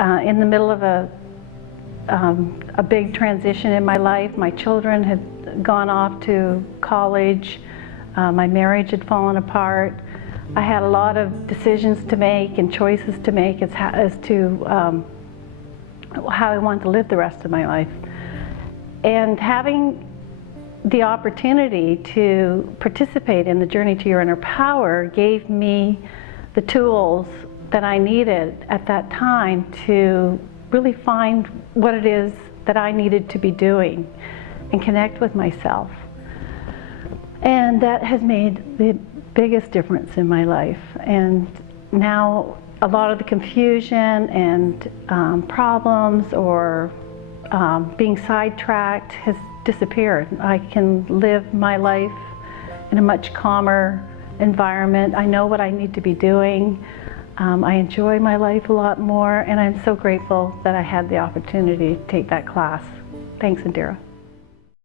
in the middle of a big transition in my life. My children had gone off to college. My marriage had fallen apart. I had a lot of decisions to make and choices to make as to how I wanted to live the rest of my life. And having the opportunity to participate in the Journey to Your Inner Power gave me the tools that I needed at that time to really find what it is that I needed to be doing and connect with myself. And that has made the biggest difference in my life. And now a lot of the confusion and problems or being sidetracked has disappeared. I can live my life in a much calmer environment. I know what I need to be doing. I enjoy my life a lot more, and I'm so grateful that I had the opportunity to take that class. Thanks, Indira.